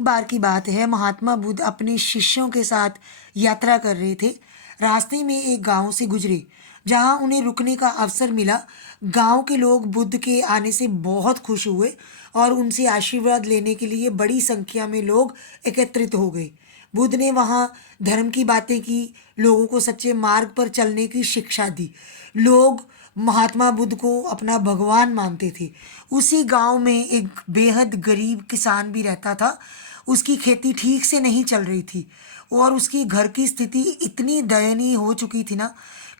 एक बार की बात है, महात्मा बुद्ध अपने शिष्यों के साथ यात्रा कर रहे थे। रास्ते में एक गांव से गुजरे जहां उन्हें रुकने का अवसर मिला। गांव के लोग बुद्ध के आने से बहुत खुश हुए और उनसे आशीर्वाद लेने के लिए बड़ी संख्या में लोग एकत्रित हो गए। बुद्ध ने वहां धर्म की बातें की, लोगों को सच्चे मार्ग पर चलने की शिक्षा दी। लोग महात्मा बुद्ध को अपना भगवान मानते थे। उसी गांव में एक बेहद गरीब किसान भी रहता था। उसकी खेती ठीक से नहीं चल रही थी और उसकी घर की स्थिति इतनी दयनीय हो चुकी थी ना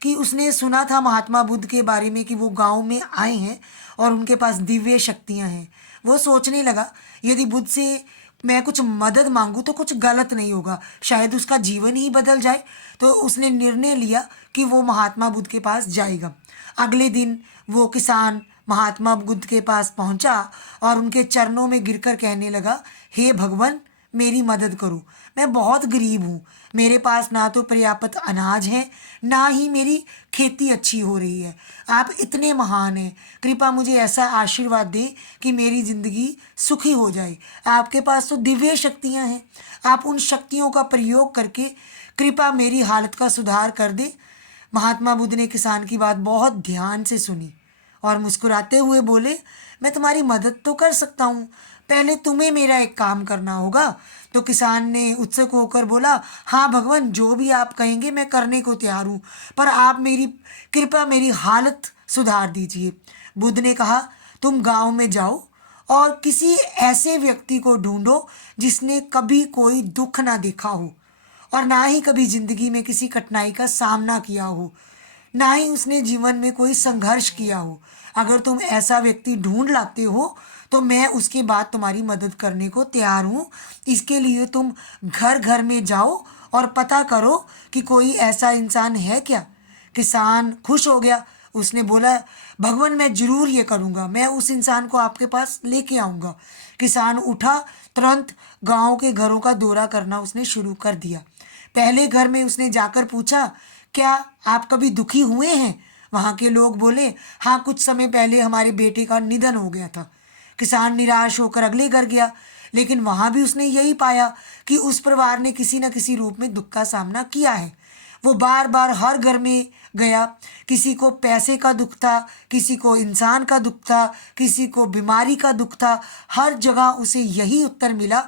कि उसने सुना था महात्मा बुद्ध के बारे में कि वो गांव में आए हैं और उनके पास दिव्य शक्तियां हैं। वो सोचने लगा, यदि बुद्ध से मैं कुछ मदद मांगू तो कुछ गलत नहीं होगा, शायद उसका जीवन ही बदल जाए। तो उसने निर्णय लिया कि वो महात्मा बुद्ध के पास जाएगा। अगले दिन वो किसान महात्मा बुद्ध के पास पहुंचा और उनके चरणों में गिरकर कहने लगा, हे भगवान, मेरी मदद करो। मैं बहुत गरीब हूँ। मेरे पास ना तो पर्याप्त अनाज है, ना ही मेरी खेती अच्छी हो रही है। आप इतने महान हैं, कृपया मुझे ऐसा आशीर्वाद दें कि मेरी जिंदगी सुखी हो जाए। आपके पास तो दिव्य शक्तियाँ हैं। आप उन शक्तियों का प्रयोग करके कृपया मेरी हालत का सुधार कर दें। महात्मा बुद्ध ने किसान की बात बहुत ध्यान से सुनी और मुस्कुराते हुए बोले, मैं तुम्हारी मदद तो कर सकता हूँ, पहले तुम्हें मेरा एक काम करना होगा। तो किसान ने उत्सुक होकर बोला, हाँ भगवान, जो भी आप कहेंगे मैं करने को तैयार हूँ, पर आप मेरी कृपया मेरी हालत सुधार दीजिए। बुद्ध ने कहा, तुम गांव में जाओ और किसी ऐसे व्यक्ति को ढूंढो जिसने कभी कोई दुख ना देखा हो और ना ही कभी जिंदगी में किसी कठिनाई का सामना किया हो, ना ही उसने जीवन में कोई संघर्ष किया हो। अगर तुम ऐसा व्यक्ति ढूंढ लाते हो तो मैं उसके बाद तुम्हारी मदद करने को तैयार हूँ। इसके लिए तुम घर घर में जाओ और पता करो कि कोई ऐसा इंसान है क्या। किसान खुश हो गया। उसने बोला, भगवान, मैं जरूर ये करूँगा, मैं उस इंसान को आपके पास लेके आऊँगा। किसान उठा, तुरंत गांव के घरों का दौरा करना उसने शुरू कर दिया। पहले घर में उसने जाकर पूछा, क्या आप कभी दुखी हुए हैं? वहां के लोग बोले, हाँ, कुछ समय पहले हमारे बेटे का निधन हो गया था। किसान निराश होकर अगले घर गया, लेकिन वहां भी उसने यही पाया कि उस परिवार ने किसी न किसी रूप में दुख का सामना किया है। वो बार बार हर घर में गया। किसी को पैसे का दुख था, किसी को इंसान का दुख था, किसी को बीमारी का दुख था। हर जगह उसे यही उत्तर मिला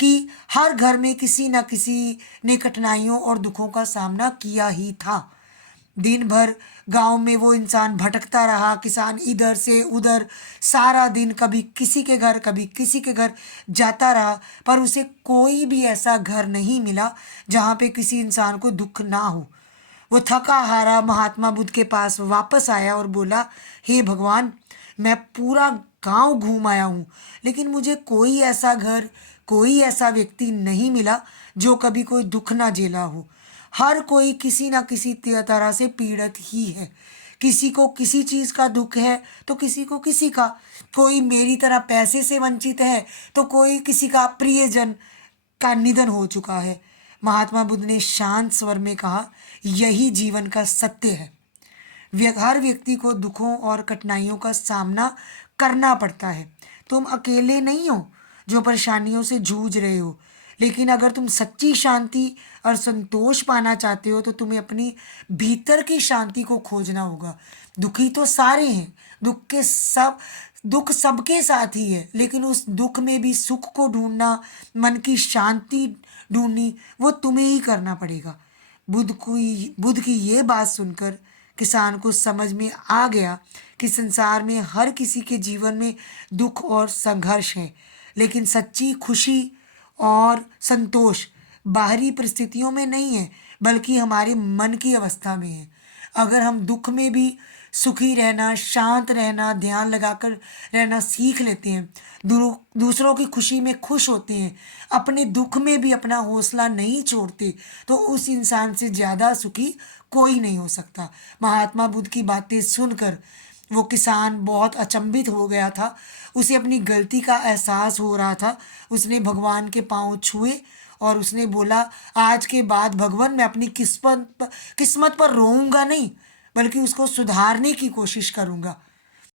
कि हर घर में किसी न किसी ने कठिनाइयों और दुखों का सामना किया ही था। दिन भर गांव में वो इंसान भटकता रहा। किसान इधर से उधर सारा दिन कभी किसी के घर कभी किसी के घर जाता रहा, पर उसे कोई भी ऐसा घर नहीं मिला जहाँ पे किसी इंसान को दुख ना हो। वो थका हारा महात्मा बुद्ध के पास वापस आया और बोला, हे भगवान, मैं पूरा गांव घूम आया हूँ, लेकिन मुझे कोई ऐसा घर, कोई ऐसा व्यक्ति नहीं मिला जो कभी कोई दुख ना झेला हो। हर कोई किसी ना किसी तरह से पीड़ित ही है। किसी को किसी चीज़ का दुख है तो किसी को किसी का। कोई मेरी तरह पैसे से वंचित है तो कोई किसी का प्रियजन का निधन हो चुका है। महात्मा बुद्ध ने शांत स्वर में कहा, यही जीवन का सत्य है। हर व्यक्ति को दुखों और कठिनाइयों का सामना करना पड़ता है। तुम अकेले नहीं हो जो परेशानियों से जूझ रहे हो, लेकिन अगर तुम सच्ची शांति और संतोष पाना चाहते हो तो तुम्हें अपनी भीतर की शांति को खोजना होगा। दुखी तो सारे हैं, दुख सबके साथ ही है, लेकिन उस दुख में भी सुख को ढूंढना, मन की शांति ढूंढनी, वो तुम्हें ही करना पड़ेगा। बुद्ध की ये बात सुनकर किसान को समझ में आ गया कि संसार में हर किसी के जीवन में दुख और संघर्ष है, लेकिन सच्ची खुशी और संतोष बाहरी परिस्थितियों में नहीं है, बल्कि हमारे मन की अवस्था में है। अगर हम दुख में भी सुखी रहना, शांत रहना, ध्यान लगाकर रहना सीख लेते हैं, दूसरों की खुशी में खुश होते हैं, अपने दुख में भी अपना हौसला नहीं छोड़ते, तो उस इंसान से ज़्यादा सुखी कोई नहीं हो सकता। महात्मा बुद्ध की बातें सुनकर वो किसान बहुत अचंभित हो गया था। उसे अपनी गलती का एहसास हो रहा था। उसने भगवान के पांव छुए और उसने बोला, आज के बाद भगवान, मैं अपनी किस्मत पर रोऊंगा नहीं, बल्कि उसको सुधारने की कोशिश करूंगा।